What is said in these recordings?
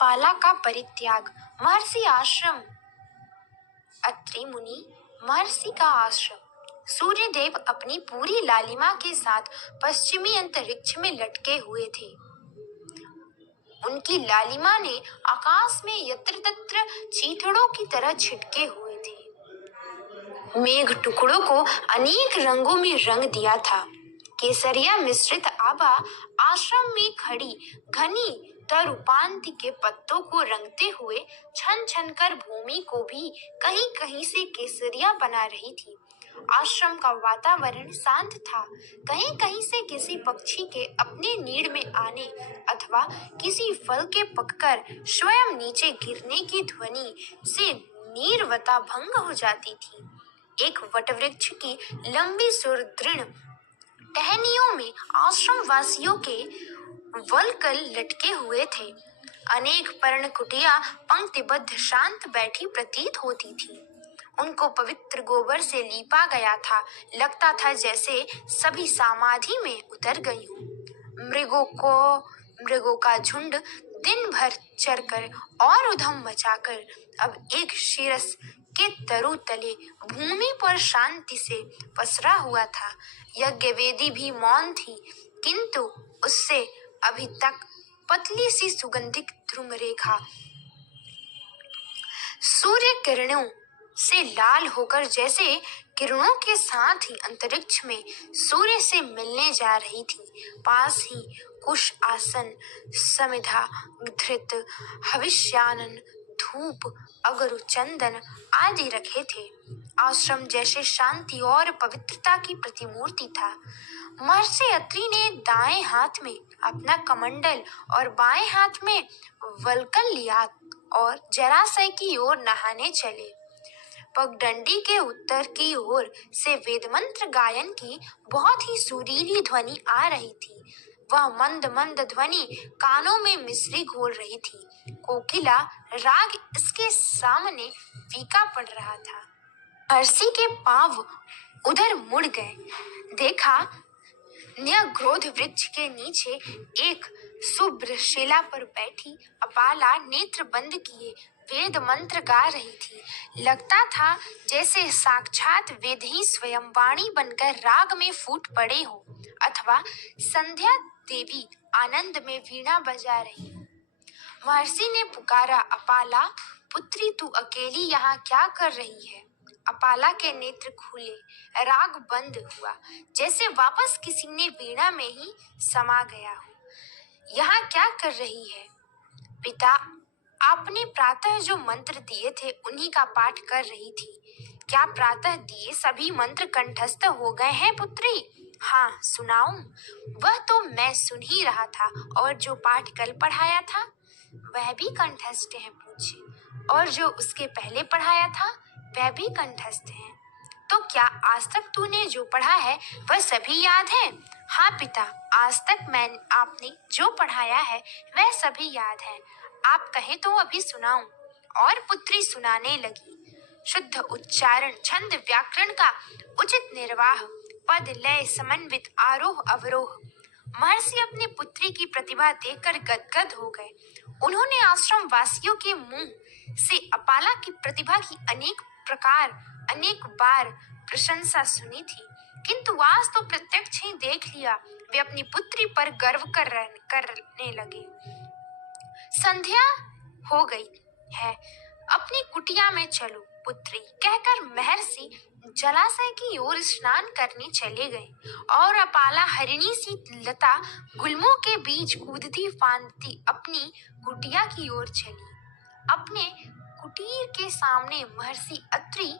अपाला का परित्याग। महर्षि आश्रम। अत्रि मुनि महर्षि का आश्रम। सूर्यदेव अपनी पूरी लालिमा के साथ पश्चिमी अंतरिक्ष में लटके हुए थे। उनकी लालिमा ने आकाश में यत्र तत्र चीथड़ों की तरह छिटके हुए थे। मेघ टुकड़ों को अनेक रंगों में रंग दिया था। केसरिया मिश्रित आभा आश्रम में खड़ी घनी तरूपांति के पत्तों को रंगते हुए छन छन कर भूमि को भी कहीं कहीं से केसरिया बना रही थी। आश्रम का वातावरण शांत था। कहीं कहीं से किसी पक्षी के अपने नीड़ में आने अथवा किसी फल के पककर स्वयं नीचे गिरने की ध्वनि से नीरवता भंग हो जाती थी। एक वटवृक्ष की लंबी सुदृढ़ टहनियों में आश्रम वासियों के वलकल लटके हुए थे। अनेक पर्णकुटिया पंक्तिबद्ध शांत बैठी प्रतीत होती थी। उनको पवित्र गोबर से लीपा गया था। लगता था जैसे सभी समाधि में उतर गई हूँ। मृगों का झुंड दिन भर चरकर और उधम मचाकर अब एक शीरस के तरु तले भूमि पर शांति से पसरा हुआ था। यज्ञ वेदी भी मौन थी, किंतु उससे अभी तक पतली सी सुगंधित ध्रुम रेखा सूर्य किरणों से लाल होकर जैसे किरणों के साथ ही अंतरिक्ष में सूर्य से मिलने जा रही थी। पास ही कुश आसन, समिधा, धृत, हविष्यानन, धूप, अगरु, चंदन आदि रखे थे। आश्रम जैसे शांति और पवित्रता की प्रतिमूर्ति था। महर्षि अत्रि ने दाएं हाथ में अपना कमंडल और बाएं हाथ में वलकल लिया और जलाशय की ओर नहाने चले। पगडंडी के उत्तर की ओर से वेदमंत्र गायन की बहुत ही सुरीली ध्वनि आ रही थी। वह मंद मंद ध्वनि कानों में मिश्री घोल रही थी। कोकिला राग इसके सामने फीका पड़ रहा था। महर्षि के पांव उधर मुड़ गए। देखा न्यग्रोध वृक्ष के नीचे एक शुभ्र शिला पर बैठी अपाला नेत्र बंद किए वेद मंत्र गा रही थी। लगता था जैसे साक्षात वेद ही स्वयं वाणी बनकर राग में फूट पड़े हो अथवा संध्या देवी आनंद में वीणा बजा रही हो। महर्षि ने पुकारा, अपाला पुत्री, तू अकेली यहाँ क्या कर रही है? अपाला के नेत्र खुले, राग बंद हुआ, जैसे वापस किसी ने वीणा में ही समा गया हो। यहाँ क्या कर रही है? पिता, आपने प्रातः जो मंत्र दिए थे उन्हीं का पाठ कर रही थी। क्या प्रातः दिए सभी मंत्र कंठस्थ हो गए हैं पुत्री? हाँ, सुनाऊं? वह तो मैं सुन ही रहा था। और जो पाठ कल पढ़ाया था वह भी कंठस्थ है पूछे। और जो उसके पहले पढ़ाया था वह भी कंठस्थ है। तो क्या आज तक तूने जो पढ़ा है वह सभी याद है? हाँ पिता, आज तक आपने जो पढ़ाया है वह सभी याद है। आप कहें तो अभी सुनाऊं? और पुत्री सुनाने लगी। शुद्ध उच्चारण, छंद, व्याकरण का उचित निर्वाह, पद लय समन्वित, आरोह अवरोह। महर्षि अपनी पुत्री की प्रतिभा देखकर गदगद हो गए। उन्होंने आश्रम वासियों के मुंह से अपाला की प्रतिभा की अनेक बार प्रशंसा सुनी थी, किंतु आज तो प्रत्यक्ष ही देख लिया। वे अपनी पुत्री पर गर्व करने लगे। संध्या हो गई है, अपनी कुटिया में चलो पुत्री, कहकर महर्षि जलाशय की ओर स्नान करने चले गए और अपाला हरिणी सी लता गुल्मों के बीच कूदती फांदती अपनी कुटिया की ओर चली। अपने कुटीर के सामने महर्षि अत्रि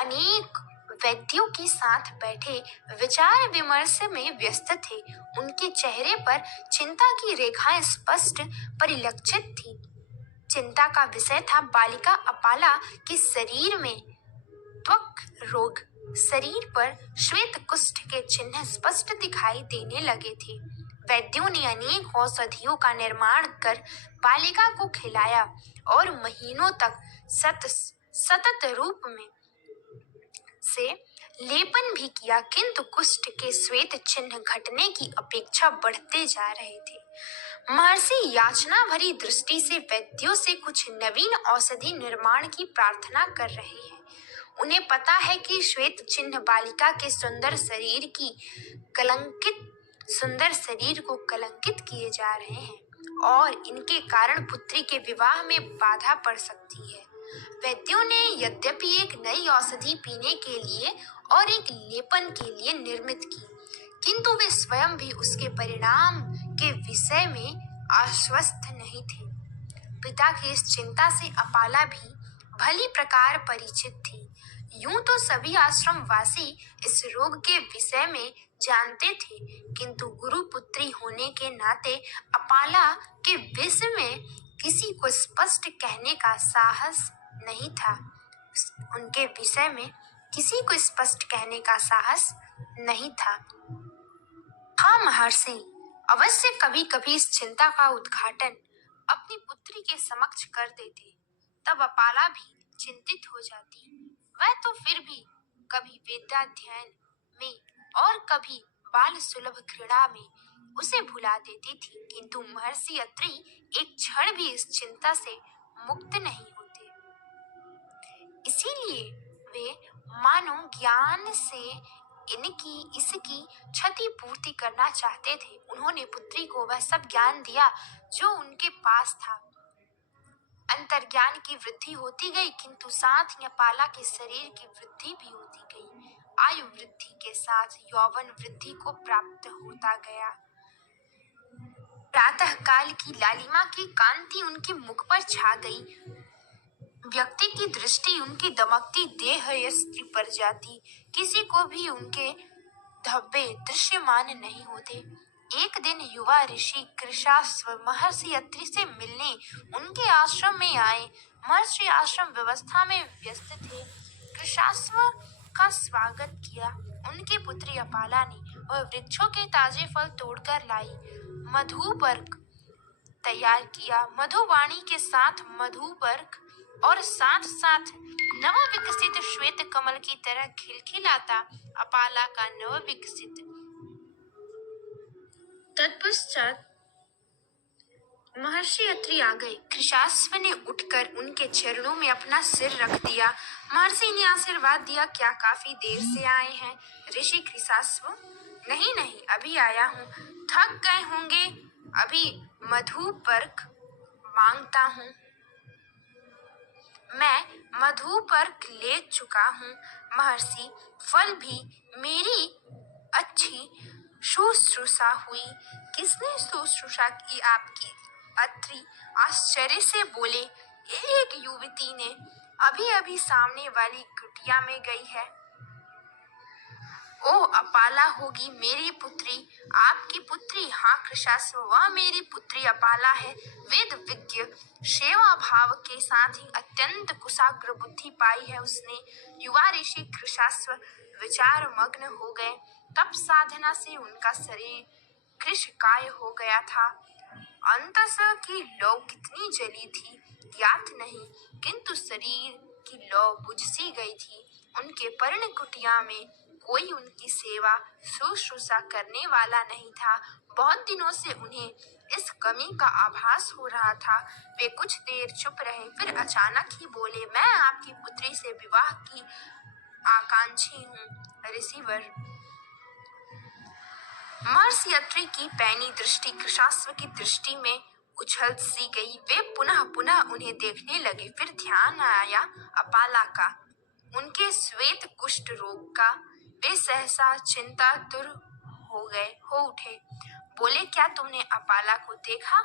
अनेक वैद्यों के साथ बैठे विचार विमर्श में व्यस्त थे। उनके चेहरे पर चिंता की रेखाएं स्पष्ट परिलक्षित थी। चिंता का विषय था बालिका अपाला के शरीर में त्वक रोग। शरीर पर श्वेत कुष्ठ के चिन्ह स्पष्ट दिखाई देने लगे थे। वैद्यों ने अनेक औषधियों का निर्माण कर बालिका को खिलाया और महीनों तक सतत रूप में से लेपन भी किया, किंतु कुष्ठ के श्वेत चिन्ह घटने की अपेक्षा बढ़ते जा रहे थे। महर्षि याचना भरी दृष्टि से वैद्यों से कुछ नवीन औषधि निर्माण की प्रार्थना कर रहे हैं। उन्हें पता है कि श्वेत चिन्ह बालिका के सुंदर शरीर को कलंकित किए जा रहे हैं और इनके कारण पुत्री के विवाह में बाधा पड़ सकती है। वैद्यों ने यद्यपि एक नई औषधि पीने के लिए और एक लेपन के लिए निर्मित की, किंतु वे स्वयं भी उसके परिणाम के विषय में आश्वस्त नहीं थे। पिता की इस चिंता से अपाला भी भली प्रकार परिचित थी। यूं तो सभी आश्रमवासी इस रोग के विषय में जानते थे, किंतु गुरु पुत्री होने के नाते अपाला के विषय में किसी को स्पष्ट कहने का साहस नहीं था। उनके विषय में किसी को स्पष्ट कहने का साहस नहीं था। हाँ महर्षि, अवश्य कभी कभी इस चिंता का उद्घाटन अपनी पुत्री के समक्ष कर देते, तब अपाला भी चिंतित हो जाती। वह तो फिर भी कभी वेदाध्ययन में और कभी बाल सुलभ क्रीड़ा में उसे भुला देती थी, किंतु महर्षि अत्रि एक क्षण भी इस चिंता से मुक्त नहीं होते। इसीलिए वे मानो ज्ञान से इसकी क्षति पूर्ति करना चाहते थे। उन्होंने पुत्री को वह सब ज्ञान दिया जो उनके पास था। अंतर्ज्ञान की वृद्धि होती गई, किंतु साथ ही अपाला के शरीर की वृद्धि भी होती गई। आयु वृद्धि के साथ यौवन वृद्धि को प्राप्त होता गया। प्रातः काल की लालिमा की कांति उनके मुख पर छा गई। व्यक्ति की दृष्टि उनकी दमकती देह यष्टि पर जाती। किसी को भी उनके धब्बे दृश्यमान नहीं होते। एक दिन युवा ऋषि कृशास्व महर्षि अत्रि से मिलने उनके आश्रम में आए। महर्षि आश्रम व्यवस्था में व्यस्त थे। कृशास्व का स्वागत किया। उनकी पुत्री अपाला ने वह वृक्षों के ताजे फल तोड़कर लाई, मधुपर्क तैयार किया। मधुवाणी के साथ मधुपर्क और साथ साथ नव विकसित श्वेत कमल की तरह खिलखिलाता अपाला का नव विकसित। तत्पश्चात महर्षि अत्रि आ गए। कृशास्व ने उठकर उनके चरणों में अपना सिर रख दिया। महर्षि ने आशीर्वाद दिया। क्या काफी देर से आए हैं ऋषि कृशास्व? नहीं नहीं, अभी आया हूँ। थक गए होंगे, अभी मधुपर्क मांगता हूँ। मैं मधुपर्क ले चुका हूँ महर्षि। फल भी मेरी अच्छी शुश्रूषा हुई। किसने शुश्रूषा की आपकी? अत्रि आश्चर्य से बोले। एक युवती ने अभी अभी सामने वाली कुटिया में गई है। ओ अपाला होगी मेरी पुत्री। आपकी पुत्री? हाँ कृशास्व, वह मेरी पुत्री अपाला है। वेद विज्ञ सेवा भाव के साथ ही अत्यंत कुशाग्र बुद्धि पाई है उसने। युवा ऋषि कृशास्व विचार मग्न हो गए। तप साधना से उनका शरीर कृशकाय हो गया था। अंतस की लौ कितनी जली थी ज्ञात नहीं, किंतु शरीर की लौ बुझ सी गई थी। उनके पर्ण कुटिया में कोई उनकी सेवा शुश्रूषा करने वाला नहीं था। बहुत दिनों से उन्हें इस कमी का आभास हो रहा था। वे कुछ देर चुप रहे, फिर अचानक ही बोले, मैं आपकी पुत्री से विवाह की आकांक्षी हूँ ऋषिवर। महर्षि अत्रि की पैनी दृष्टि कृशास्व की दृष्टि में उछल सी गई। वे पुनः पुनः उन्हें देखने लगे। फिर ध्यान आया अपाला का, उनके श्वेत कुष्ठ रोग का। वे सहसा चिंतातुर हो उठे। बोले, क्या तुमने अपाला को देखा?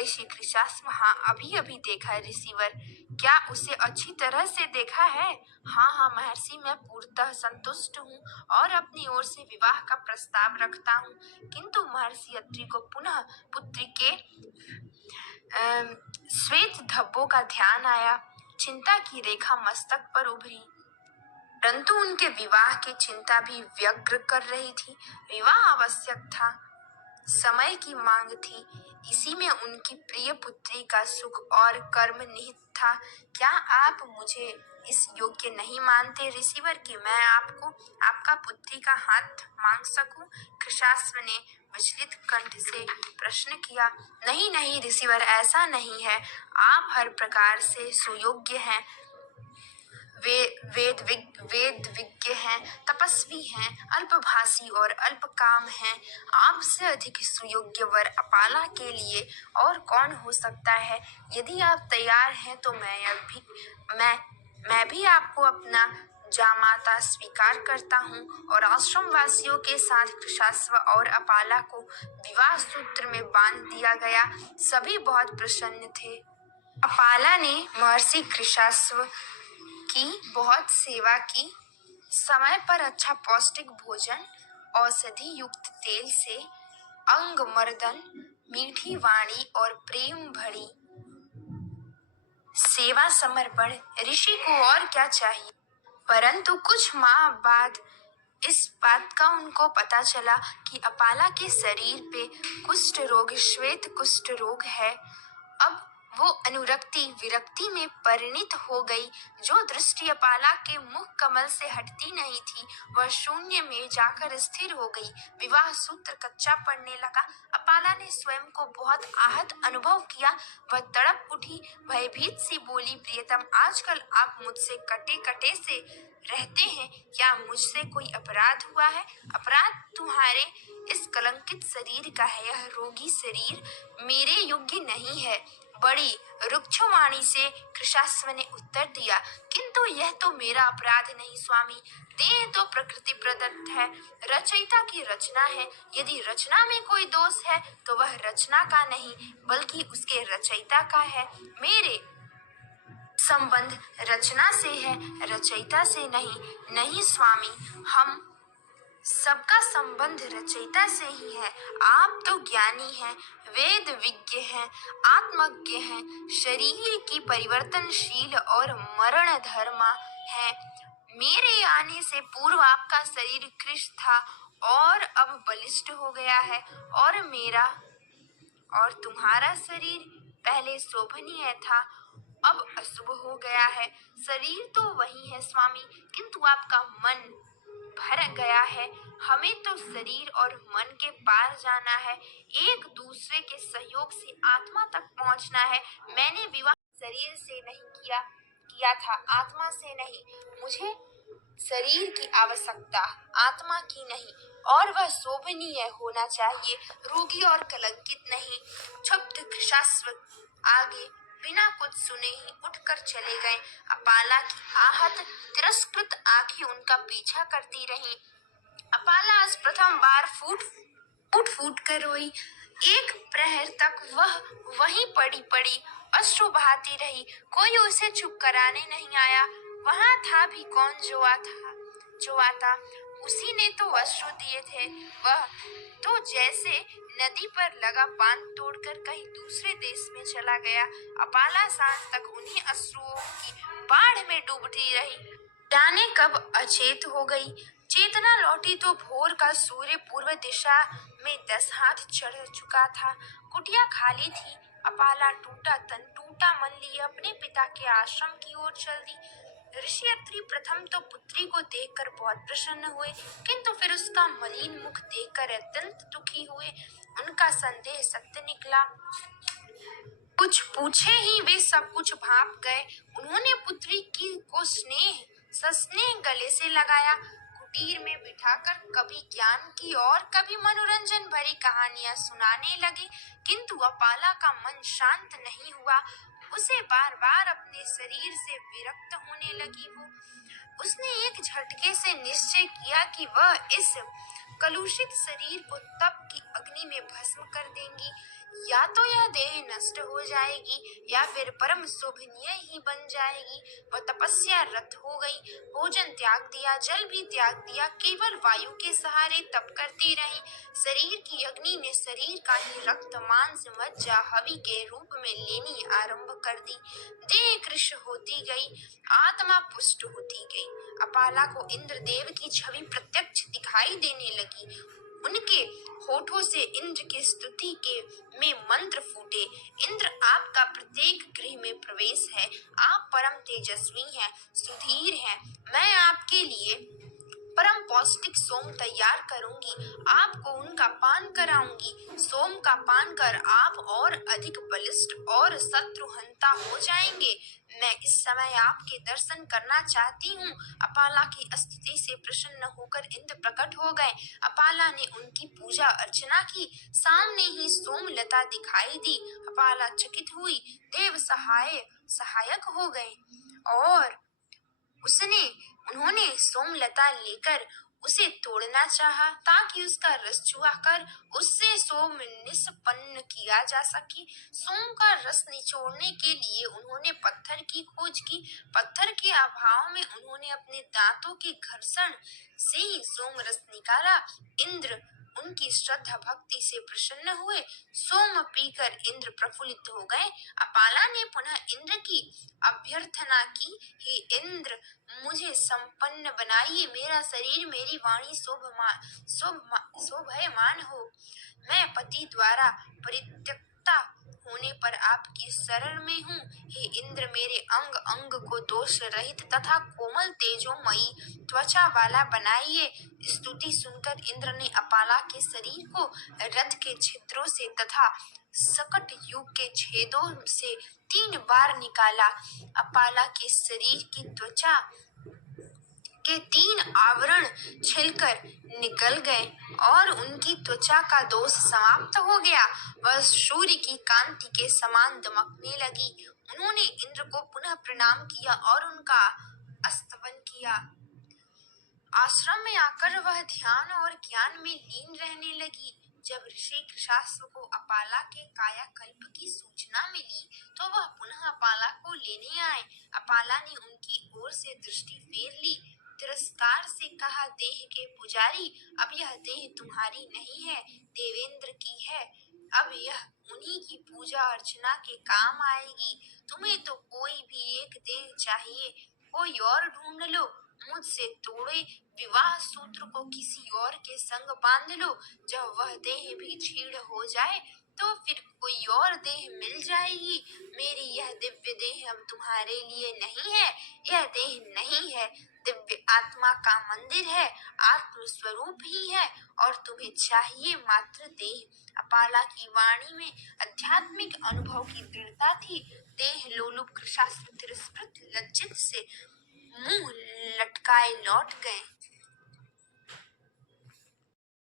ऋषि कृशास्व, हाँ अभी अभी देखा ऋषिवर। क्या उसे अच्छी तरह से देखा है? हाँ हाँ महर्षि, मैं पूर्णतः संतुष्ट हूँ और अपनी ओर से विवाह का प्रस्ताव रखता हूँ। किंतु महर्षि अत्रि को पुनः पुत्री के श्वेत धब्बों का ध्यान आया। चिंता की रेखा मस्तक पर उभरी, परंतु उनके विवाह की चिंता भी व्यग्र कर रही थी। विवाह आवश्यक था, समय की मांग थी। इसी में उनकी प्रिय पुत्री का सुख और कर्म निहित था। क्या आप मुझे इस योग्य नहीं मानते ऋषिवर कि मैं आपको आपका पुत्री का हाथ मांग सकूं? कृशास्व ने विचलित कंठ से प्रश्न किया। नहीं नहीं ऋषिवर, ऐसा नहीं है। आप हर प्रकार से सुयोग्य हैं। वेद विज्ञ हैं, तपस्वी हैं, अल्पभाषी और अल्पकाम हैं। आपसे अधिक सुयोग्य वर अपाला के लिए और कौन हो सकता है? यदि आप तैयार हैं तो मैं भी आपको अपना जामाता स्वीकार करता हूँ। और आश्रम वासियों के साथ कृशास्व और अपाला को विवाह सूत्र में बांध दिया गया। सभी बहुत प्रसन्न थे। अपाला ने महर्षि कृशास्व की बहुत सेवा की। समय पर अच्छा पौष्टिक भोजन, औषधि युक्त तेल से अंग मर्दन, मीठी वाणी और प्रेम भरी सेवा समर्पण, ऋषि को और क्या चाहिए? परंतु कुछ माह बाद इस बात का उनको पता चला कि अपाला के शरीर पे कुष्ठ रोग, श्वेत कुष्ठ रोग है। अब वो अनुरक्ति विरक्ति में परिणित हो गई। जो दृष्टि अपाला के मुख कमल से हटती नहीं थी, वह शून्य में जाकर स्थिर हो गई। विवाह सूत्र कच्चा पड़ने लगा। अपाला ने स्वयं को बहुत आहत अनुभव किया। वह तड़प उठी, भयभीत सी बोली, प्रियतम, आजकल आप मुझसे कटे कटे से रहते हैं। क्या मुझसे कोई अपराध हुआ है? अपराध तुम्हारे इस कलंकित शरीर का है। यह रोगी शरीर मेरे योग्य नहीं है। बड़ी रुक्षवाणी से कृशास्व ने उत्तर दिया। किंतु यह तो मेरा अपराध नहीं स्वामी। देह तो प्रकृति प्रदत्त है, रचयिता की रचना है। यदि रचना में कोई दोष है तो वह रचना का नहीं बल्कि उसके रचयिता का है। मेरे संबंध रचना से है, रचयिता से नहीं। नहीं स्वामी, हम सबका संबंध रचयिता से ही है। आप तो ज्ञानी हैं, वेद विज्ञ हैं, आत्मज्ञ हैं, शरीर की परिवर्तनशील और मरण धर्मा है। मेरे आने से पूर्व आपका शरीर कृश था और अब बलिष्ठ हो गया है। और मेरा और तुम्हारा शरीर पहले शोभनीय था, अब अशुभ हो गया है। शरीर तो वही है स्वामी, किंतु आपका मन भर गया है। हमें तो शरीर और मन के पार जाना है, एक दूसरे के सहयोग से आत्मा तक पहुंचना है। मैंने विवाह शरीर से नहीं किया था, आत्मा से नहीं। मुझे शरीर की आवश्यकता, आत्मा की नहीं, और वह शोभनीय होना चाहिए, रोगी और कलंकित नहीं। क्षुब्ध कृशास्व आगे बिना कुछ सुने ही उठकर चले गए। अपाला की आहत तिरस्कृत आंखें उनका पीछा करती रहीं। अपाला आज प्रथम बार फूट कर रोई। एक प्रहर तक वह वहीं पड़ी अश्रु बहाती रही। कोई उसे चुप कराने नहीं आया। वहां था भी कौन जो आता? उसी ने तो अश्रु दिए थे। वह तो जैसे नदी पर लगा बांध तोड़कर कहीं दूसरे देश में चला गया। अपाला सांस तक उन्हीं अश्रुओं की बाढ़ में डूबती रही। जाने कब अचेत हो गई। चेतना लौटी तो भोर का सूर्य पूर्व दिशा में 10 हाथ चढ़ चुका था। कुटिया खाली थी। अपाला टूटा तन टूटा मन लिए अपने पिता के आश्रम की ओर चल दी। ऋषि अत्रि प्रथम तो पुत्री को देखकर बहुत प्रसन्न हुए, किंतु फिर उसका मलिन मुख देखकर अत्यंत दुखी हुए। उनका संदेह सत्य निकला। कुछ पूछे ही वे सब कुछ भाप गए। उन्होंने पुत्री को सस्नेह गले से लगाया, कुटीर में बिठाकर कभी ज्ञान की और कभी मनोरंजन भरी कहानियां सुनाने लगे। किंतु अपाला का मन शांत नहीं हुआ। उसे बार बार अपने शरीर से विरक्त होने लगी। उसने एक झटके से निश्चय किया कि वह इस कलुषित शरीर को तप की अग्नि में भस्म कर देंगी। या तो यह देह नष्ट हो जाएगी या फिर परम शोभनीय ही बन जाएगी। वह तपस्या रत हो गई। भोजन त्याग दिया, जल भी त्याग दिया, केवल वायु के सहारे तप करती रही। शरीर की अग्नि ने शरीर का ही रक्त मांस मज्जा हवि के रूप में लेनी आरंभ कर दी। देह कृश होती गई, आत्मा पुष्ट होती गई। अपाला को इंद्रदेव की छवि प्रत्यक्ष दिखाई देने लगी। उनके होठों से इंद्र की स्तुति के में मंत्र फूटे। इंद्र, आपका प्रत्येक गृह में प्रवेश है। आप परम तेजस्वी हैं, सुधीर हैं। मैं आपके लिए परम पौष्टिक सोम तैयार करूंगी, आपको उनका पान कराऊंगी। सोम का पान कर आप और अधिक बलिष्ठ और शत्रुहंता हो जाएंगे। मैं इस समय आपके दर्शन करना चाहती हूँ। अपाला की स्तुति से प्रसन्न होकर इंद्र प्रकट हो गए। अपाला ने उनकी पूजा अर्चना की। सामने ही सोमलता दिखाई दी। अपाला चकित हुई, देव सहायक हो गए और उन्होंने सोमलता लेकर उसे तोड़ना चाहा ताकि उसका रस चुहा कर उससे सोम निष्पन्न किया जा सके। सोम का रस निचोड़ने के लिए उन्होंने पत्थर की खोज की। पत्थर के अभाव में उन्होंने अपने दांतों के घर्षण से ही सोम रस निकाला। इंद्र उनकी श्रद्धा भक्ति से प्रसन्न हुए। सोम पीकर इंद्र प्रफुल्लित हो गए। अपाला ने पुनः इंद्र की अभ्यर्थना की, हे इंद्र, मुझे संपन्न बनाइए। मेरा शरीर, मेरी वाणी शोभायमान हो। मैं पति द्वारा परित्यक्ता होने पर आपकी शरण में हूँ। हे इंद्र, मेरे अंग अंग को दोष रहित तथा कोमल तेजोमयी त्वचा वाला बनाइए। स्तुति सुनकर इंद्र ने अपाला के शरीर को रथ के छिद्रों से तथा सकट युग के छेदों से 3 बार निकाला। अपाला के शरीर की त्वचा के 3 आवरण छिलकर निकल गए और उनकी त्वचा का दोष समाप्त हो गया। वह सूर्य की कांति के समान दमकने लगी। उन्होंने इंद्र को पुनः प्रणाम किया और उनका स्तवन किया। आश्रम में आकर वह ध्यान और ज्ञान में लीन रहने लगी। जब ऋषि कृशास्त्र को अपाला के कायाकल्प की सूचना मिली तो वह पुनः अपाला को लेने आए। अपाला ने उनकी ओर से दृष्टि फेर ली, तिरस्कार से कहा, देह के पुजारी, अब यह देह तुम्हारी नहीं है, देवेंद्र की है। अब यह उन्हीं की पूजा अर्चना के काम आएगी। तुम्हें तो कोई भी एक देह चाहिए, कोई और ढूंढ लो। मुझसे तोड़े विवाह सूत्र को किसी और के संग बांध लो। जब वह देह भी छीड़ हो जाए तो फिर कोई और देह मिल जाएगी। मेरी यह दिव्य देह अब तुम्हारे लिए नहीं है। यह देह नहीं है, दिव्य आत्मा का मंदिर है, आत्म स्वरूप ही है और तुम्हें चाहिए मात्र देह। अपाला की वाणी में आध्यात्मिक अनुभव की दृढ़ता थी। देह लोलुप कृशास्त्र तिरस्कृत लज्जित से मुंह लटकाए लौट गए।